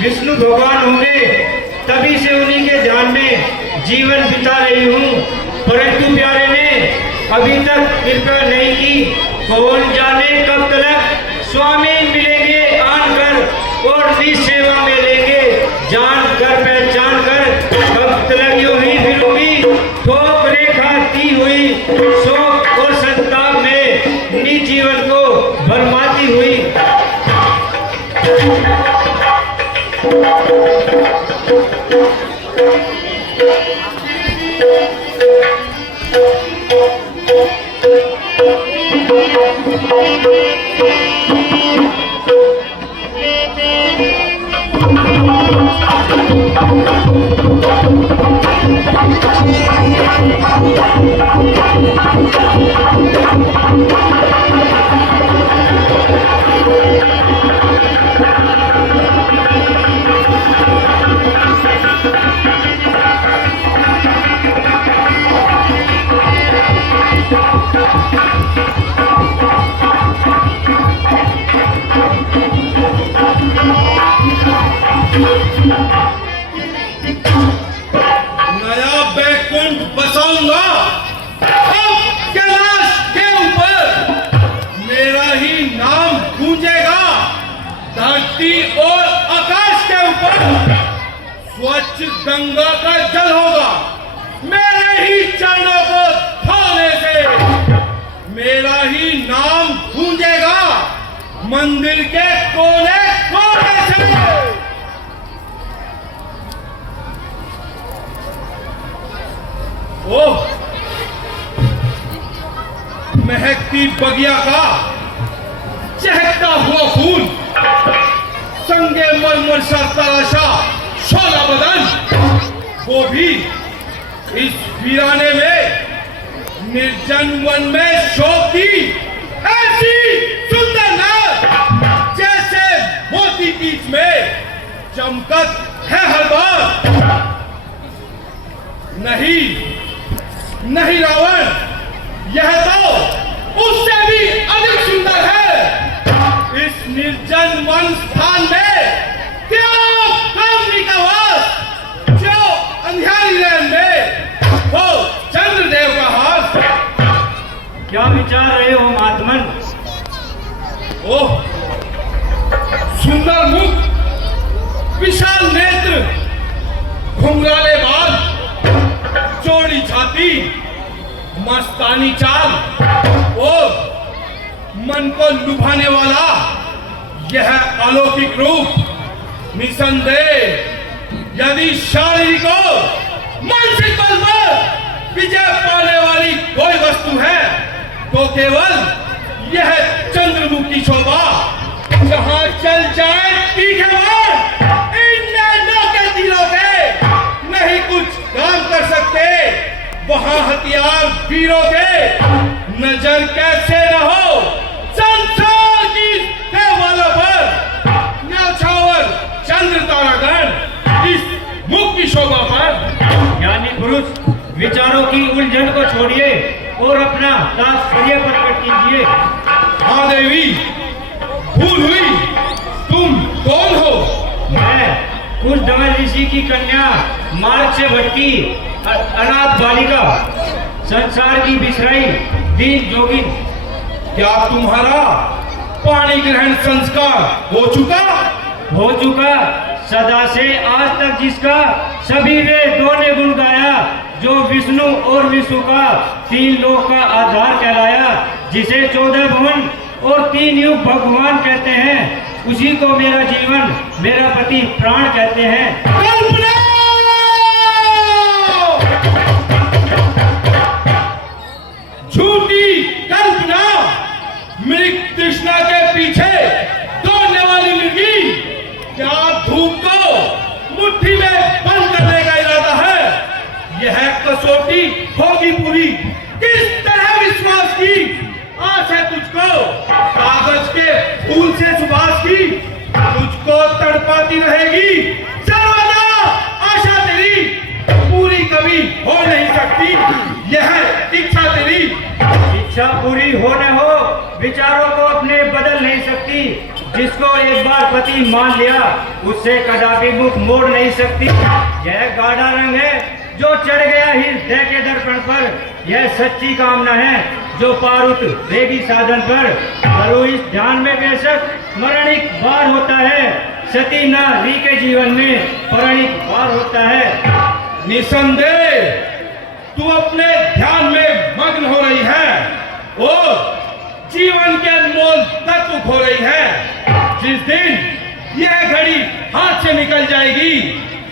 विष्णु भगवान होंगे, तभी से उन्हीं के ध्यान में जीवन बिता रही हूँ। परंतु प्यारे ने अभी तक कृपा नहीं की। कौन जाने कब तक स्वामी मिलेंगे आनकर और निज सेवा में लेंगे जान कर पहचान कर। कब तक यूं ही फिरूंगी थोक रेखा दी हुई शोक और संताप में निज जीवन को भरमाती हुई। नया बैकुंठ बसाऊंगा अब कैलाश के ऊपर। मेरा ही नाम गूंजेगा धरती और आकाश के ऊपर। स्वच्छ गंगा का जल होगा मेरे ही चरणों को धोने से। मेरा ही नाम गूंजेगा मंदिर के कोने कोने से। ओह, महकती बगिया का चहकता हुआ फूल, संगे मरमर सा तराशा शोला बदन, वो भी इस वीराने में निर्जन वन में शोभती ऐसी सुंदर नार जैसे मोती बीच में चमकत है हर बार। नहीं रावण, यह तो उससे भी अधिक सुंदर है। इस निर्जन वन स्थान में क्या कामनी का वास, जो अंधियारी रैन में हो चंद्रदेव का हाथ। क्या विचार रहे हो महात्मन? ओह, सुंदर मुख, विशाल नेत्र, घुंघराले बाल, चौड़ी छाती, मस्तानी चाल और मन को लुभाने वाला यह अलौकिक रूप निसंदेह यदि शारीरिक और मानसिक बल पर विजय पाने वाली कोई वस्तु है तो केवल यह चंद्रमुख की शोभा। जहां चल जाए तीखे वार इन नैनों के तीरों के नहीं कुछ काम कर सकते। वहां हथियार वीरों के नजर कैसे न हो संसार की देवालों पर। न्याछावर चंद्र तारागण इस मुख की शोभा पर। ज्ञानी पुरुष, विचारों की उलझन को छोड़िए और अपना तात्पर्य प्रकट कीजिए। हाँ देवी, भूल हुई, तुम कौन हो? मैं कुछ धवल ऋषि की कन्या, मार्ग से भटकी अनाथ बालिका, संसार की बिसराई दीन जोगिन। क्या तुम्हारा पाणी ग्रहण संस्कार हो चुका? हो चुका, सदा से आज तक जिसका सभी वेदों ने गुण गाया, जो विष्णु और विष्णु का 3 लोक का आधार कहलाया, जिसे 14 भुवन और 3 युग भगवान कहते हैं, उसी को मेरा जीवन, मेरा पति प्राण कहते हैं। होगी पूरी। किस तरह विश्वास की आस है तुझको, कागज के फूल से सुबास की, तुझको तड़पाती रहेगी सर्वदा आशा तेरी, पूरी कभी हो नहीं सकती यह इच्छा तेरी। इच्छा पूरी हो न हो, विचारों को अपने बदल नहीं सकती। जिसको एक बार पति मान लिया, उससे कदापि मुख मोड़ नहीं सकती। यह गाढ़ा रंग है जो चढ़ गया हृदय के दर्पण पर। यह सच्ची कामना है जो पारुत देगी साधन पर। करो इस ध्यान में बेशक मरण एक बार होता है, सती नारी के जीवन में मरण एक बार होता है। निसंदेह तू अपने ध्यान में मग्न हो रही है और जीवन के अनमोल तत्व खो रही है। जिस दिन यह घड़ी हाथ से निकल जाएगी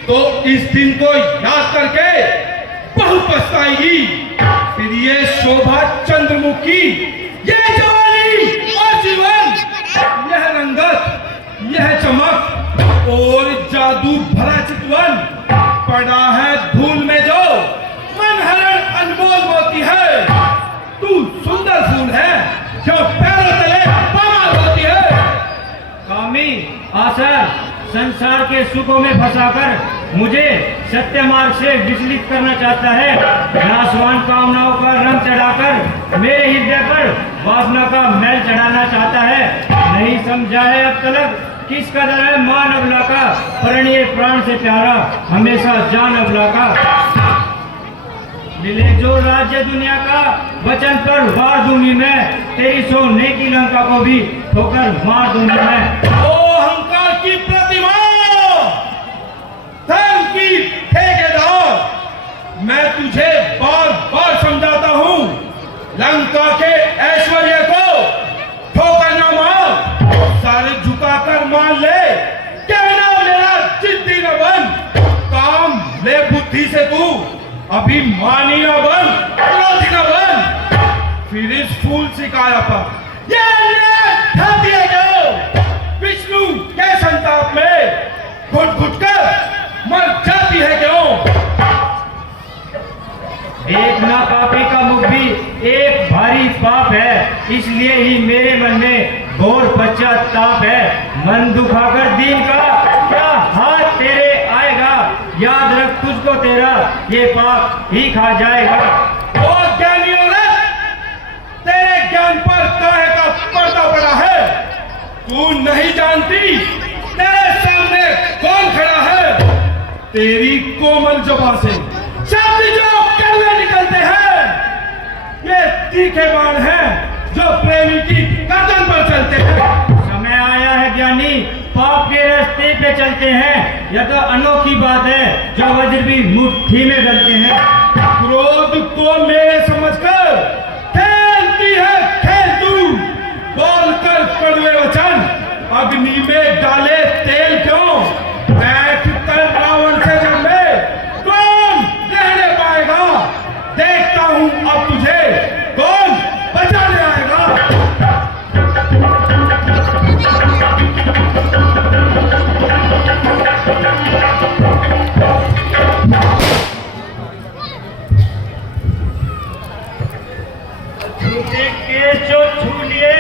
तो इस दिन को याद करके बहुत पछताएगी। फिर ये शोभा चंद्रमुखी, ये जवानी और जीवन, यह रंगत, यह चमक और जादू भरा चितवन पड़ा है धूल में जो मनहरण अनमोल मोती है। तू सुंदर फूल है जो पैरों तले पामाल होती है। कामी आशा संसार के सुखों में फंसाकर मुझे सत्य मार्ग से विचलित करना चाहता है। नाशवान कामनाओं का रंग चढ़ाकर मेरे हृदय पर वासना का मैल चढ़ाना चाहता है। नहीं समझा है अब तलक किस कदर है मान अबला का, प्रणीय प्राण से प्यारा हमेशा जान अबला का। मिले जो राज्य दुनिया का, वचन पर वार दूंगी मैं, तेरी सोने की लंका को भी ठोकर मार दूंगी मैं। ओ अहंकार की प्रतिमा, धन की ठेकेदार, मैं तुझे बार बार समझाता हूँ, लंका के ऐश्वर्य को ठोकर न मार, सारे झुकाकर मान ले, कहना मेरा जिद्दी न बन, काम ले बुद्धि से तू, अभिमानी न बन, क्रोधी न बन। फिर इस फूल सिकाया पर ये ढा दिया जाओ, विष्णु के संताप में घुट घुट कर मर जाती है क्यों। देखना पापी का मुख भी एक भारी पाप है, इसलिए ही मेरे मन में घोर पश्चाताप है। मन दुखाकर दीन का क्या हाथ तेरे आएगा, याद रख तुझको तेरा ये पाप ही खा जाएगा। और ज्ञानियों ने तेरे ज्ञान पर काहे का पर्दा पड़ा है, तू नहीं जानती तेरे सामने कौन खड़ा है। तेरी कोमल जुबान से शब्द जो कड़वे निकलते हैं, ये तीखे बाण हैं जो प्रेमी की गर्दन पर चलते हैं। समय आया है ज्ञानी, पाप के रास्ते पे चलते हैं। यह तो अनोखी बात है जो वज्र भी मुट्ठी में गलते हैं। क्रोध को मेरे समझकर खेलती है खेल तू, बोलकर कड़वे वचन अग्नि में डाले तेल क्यों। बैठ कर रावण से जंगे कौन रहने पाएगा, देखता हूं अब तुझे कौन बचाने आएगा। झूठे के जो छू लिए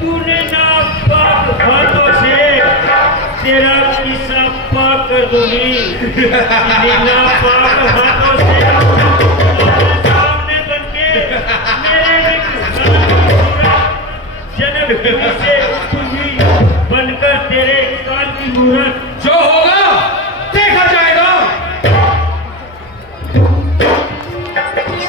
तूने नापाक हाथों से, तेरा किस्सा पाक कर दूंगी। नापाक हाथों